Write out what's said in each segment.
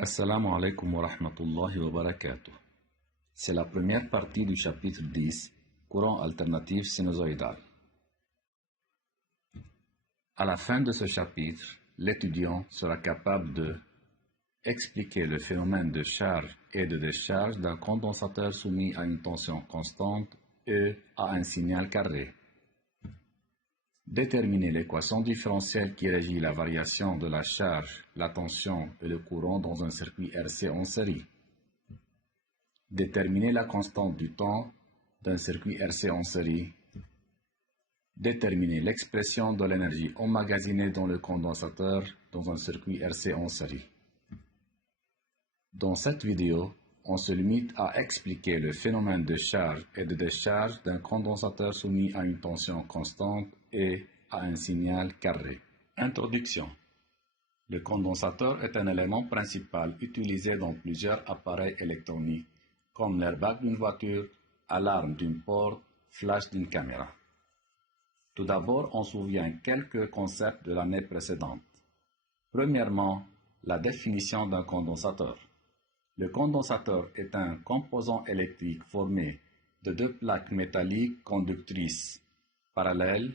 Assalamu alaikum wa rahmatullahi wa barakatuh. C'est la première partie du chapitre 10, courant alternatif sinusoïdal. À la fin de ce chapitre, l'étudiant sera capable de expliquer le phénomène de charge et de décharge d'un condensateur soumis à une tension constante E à un signal carré. Déterminer l'équation différentielle qui régit la variation de la charge, la tension et le courant dans un circuit RC en série. Déterminer la constante du temps d'un circuit RC en série. Déterminer l'expression de l'énergie emmagasinée dans le condensateur dans un circuit RC en série. Dans cette vidéo, on se limite à expliquer le phénomène de charge et de décharge d'un condensateur soumis à une tension constante et à un signal carré. Introduction. Le condensateur est un élément principal utilisé dans plusieurs appareils électroniques, comme l'airbag d'une voiture, alarme d'une porte, flash d'une caméra. Tout d'abord, on se souvient quelques concepts de l'année précédente. Premièrement, la définition d'un condensateur. Le condensateur est un composant électrique formé de deux plaques métalliques conductrices parallèles,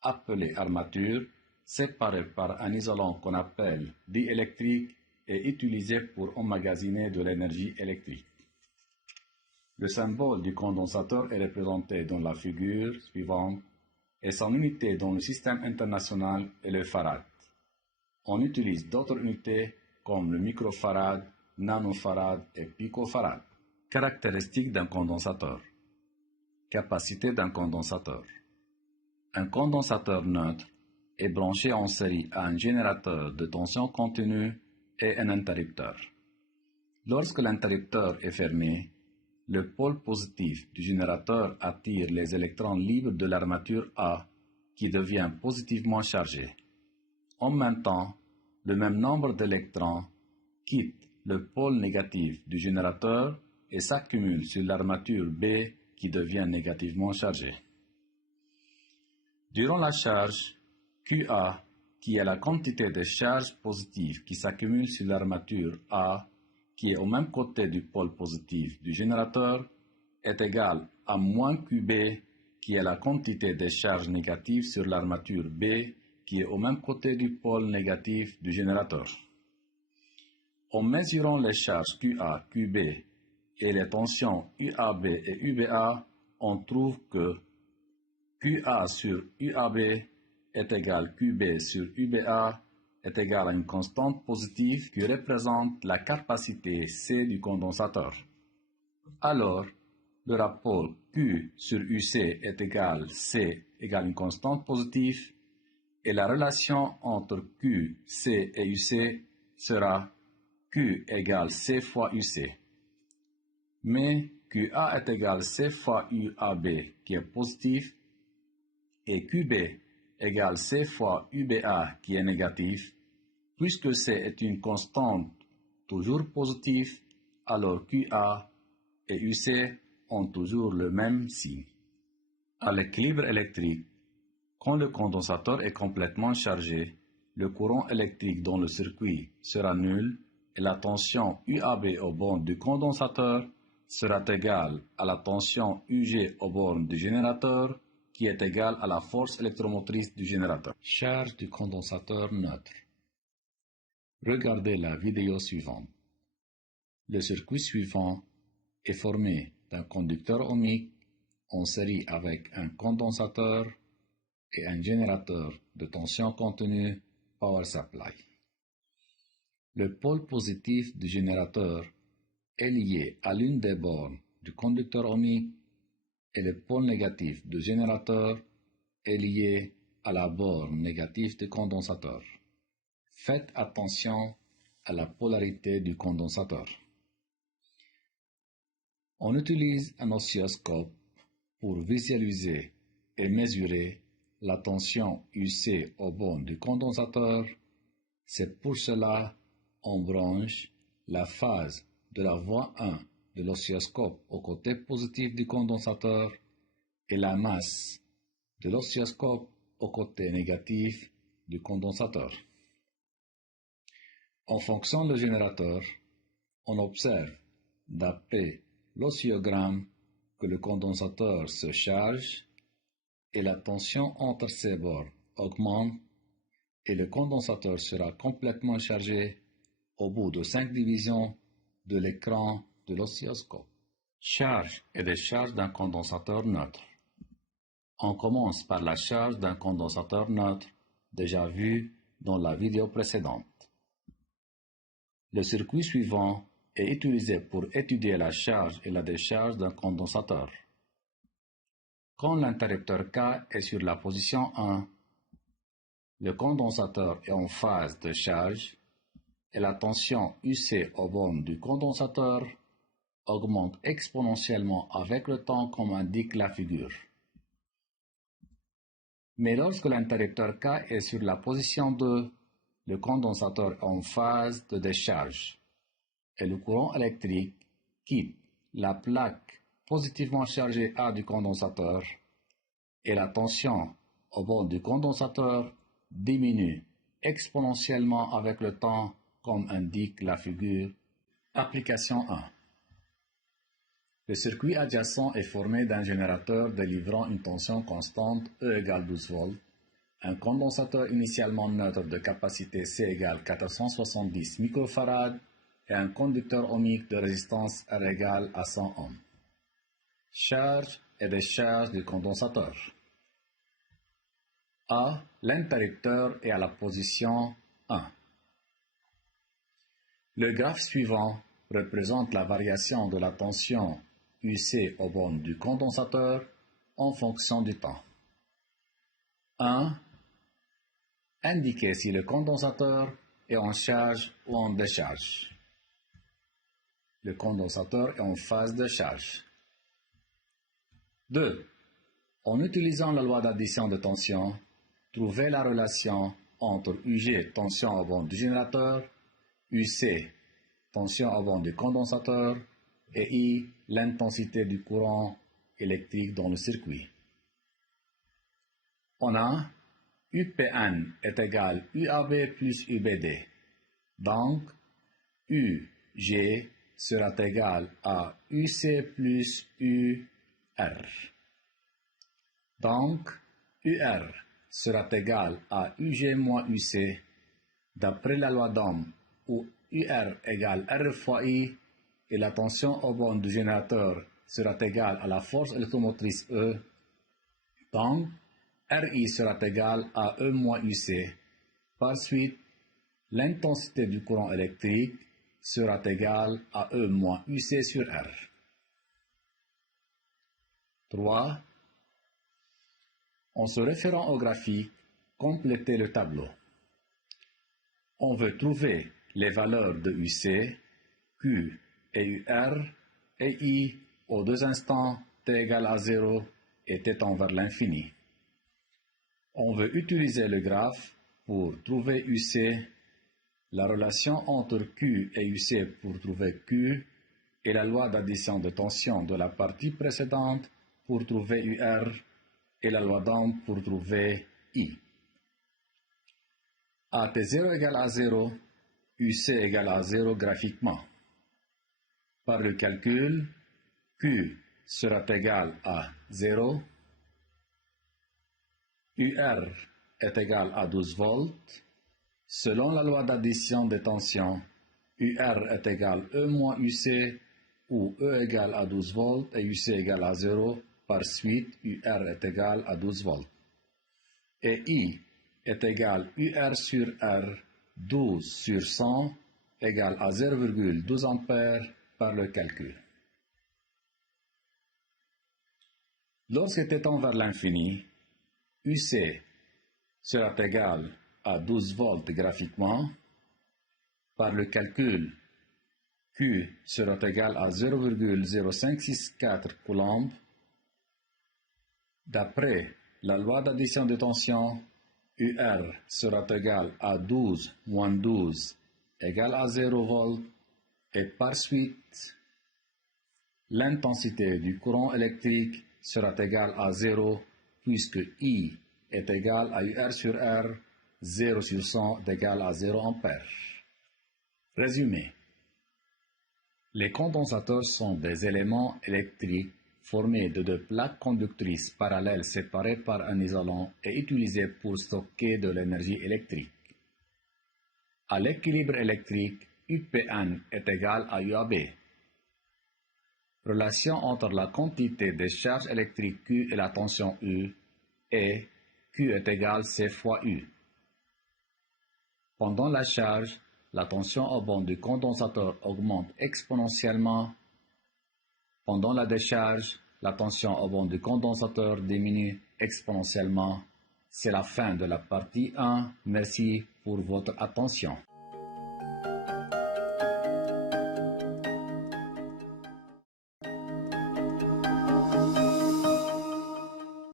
appelées armatures, séparées par un isolant qu'on appelle diélectrique et utilisé pour emmagasiner de l'énergie électrique. Le symbole du condensateur est représenté dans la figure suivante et son unité dans le système international est le farad. On utilise d'autres unités comme le microfarad, nanofarad et picofarad. Caractéristiques d'un condensateur. Capacité d'un condensateur. Un condensateur neutre est branché en série à un générateur de tension continue et un interrupteur. Lorsque l'interrupteur est fermé, le pôle positif du générateur attire les électrons libres de l'armature A, qui devient positivement chargé. En même temps, le même nombre d'électrons quitte le pôle négatif du générateur et s'accumule sur l'armature B, qui devient négativement chargée. Durant la charge, QA, qui est la quantité de charge positive qui s'accumule sur l'armature A, qui est au même côté du pôle positif du générateur, est égale à moins QB, qui est la quantité de charge négative sur l'armature B, qui est au même côté du pôle négatif du générateur. En mesurant les charges QA, QB et les tensions UAB et UBA, on trouve que QA sur UAB est égal QB sur UBA est égal à une constante positive qui représente la capacité C du condensateur. Alors, le rapport Q sur UC est égal C égale une constante positive et la relation entre Q, C et UC sera Q égale C fois UC. Mais QA est égal C fois UAB qui est positif et QB égale C fois UBA qui est négatif. Puisque C est une constante toujours positive, alors QA et UC ont toujours le même signe. À l'équilibre électrique, quand le condensateur est complètement chargé, le courant électrique dans le circuit sera nul et la tension UAB aux bornes du condensateur sera égale à la tension UG aux bornes du générateur, qui est égale à la force électromotrice du générateur. Charge du condensateur neutre. Regardez la vidéo suivante. Le circuit suivant est formé d'un conducteur ohmique en série avec un condensateur et un générateur de tension continue power supply. Le pôle positif du générateur est lié à l'une des bornes du conducteur ohmique et le pôle négatif du générateur est lié à la borne négative du condensateur. Faites attention à la polarité du condensateur. On utilise un oscilloscope pour visualiser et mesurer la tension UC aux bornes du condensateur. C'est pour cela qu'on branche la phase de la voie 1 de l'oscilloscope au côté positif du condensateur et la masse de l'oscilloscope au côté négatif du condensateur. En fonction du générateur, on observe, d'après l'oscillogramme, que le condensateur se charge et la tension entre ses bords augmente et le condensateur sera complètement chargé au bout de 5 divisions de l'écran de l'oscilloscope. Charge et décharge d'un condensateur neutre. On commence par la charge d'un condensateur neutre, déjà vu dans la vidéo précédente. Le circuit suivant est utilisé pour étudier la charge et la décharge d'un condensateur. Quand l'interrupteur K est sur la position 1, le condensateur est en phase de charge et la tension UC aux bornes du condensateur augmente exponentiellement avec le temps comme indique la figure. Mais lorsque l'interrupteur K est sur la position 2, le condensateur est en phase de décharge et le courant électrique quitte la plaque positivement chargée A du condensateur et la tension aux bornes du condensateur diminue exponentiellement avec le temps comme indique la figure. Application 1. Le circuit adjacent est formé d'un générateur délivrant une tension constante E égale 12 volts, un condensateur initialement neutre de capacité C égale 470 microfarad et un conducteur ohmique de résistance R égale à 100 ohms. Charge et décharge du condensateur. A. L'interrupteur est à la position 1. Le graphe suivant représente la variation de la tension UC aux bornes du condensateur en fonction du temps. 1. Indiquer si le condensateur est en charge ou en décharge. Le condensateur est en phase de charge. 2. En utilisant la loi d'addition de tension, trouver la relation entre UG, tension aux bornes du générateur, UC, tension aux bornes du condensateur, et I, l'intensité du courant électrique dans le circuit. On a UPN est égal UAB plus UBD. Donc, UG sera égal à UC plus UR. Donc, UR sera égal à UG moins UC d'après la loi d'Ohm où UR égale R fois I et la tension aux bornes du générateur sera égale à la force électromotrice E. Donc, RI sera égal à E moins UC. Par suite, l'intensité du courant électrique sera égale à E moins UC sur R. 3. En se référant au graphique, complétez le tableau. On veut trouver les valeurs de UC, Q et UR et I aux deux instants t égale à 0 et t tend vers l'infini. On veut utiliser le graphe pour trouver UC, la relation entre Q et UC pour trouver Q et la loi d'addition de tension de la partie précédente pour trouver UR et la loi d'Ohm pour trouver I. À T0 égale à 0, UC égale à 0 graphiquement. Par le calcul, Q sera égal à 0, UR est égal à 12 volts. Selon la loi d'addition des tensions, UR est égal E moins UC, où E égale à 12 volts et UC égale à 0. Par suite, UR est égal à 12 volts. Et I est égal UR sur R, 12 sur 100, égale à 0,12 ampères par le calcul. Lorsque t tend vers l'infini, UC sera égal à 12 volts graphiquement. Par le calcul, Q sera égal à 0,0564 coulombs. D'après la loi d'addition de tension, UR sera égal à 12 moins 12 égale à 0 volts et par suite, l'intensité du courant électrique sera égale à 0 puisque I est égal à UR sur R, 0 sur 100 égale à 0 ampère. Résumé. Les condensateurs sont des éléments électriques formés de deux plaques conductrices parallèles séparées par un isolant et utilisées pour stocker de l'énergie électrique. À l'équilibre électrique, UPN est égal à UAB. Relation entre la quantité de charge électrique Q et la tension U est Q est égal C fois U. Pendant la charge, la tension au bord du condensateur augmente exponentiellement. Pendant la décharge, la tension au bord du condensateur diminue exponentiellement. C'est la fin de la partie 1. Merci pour votre attention.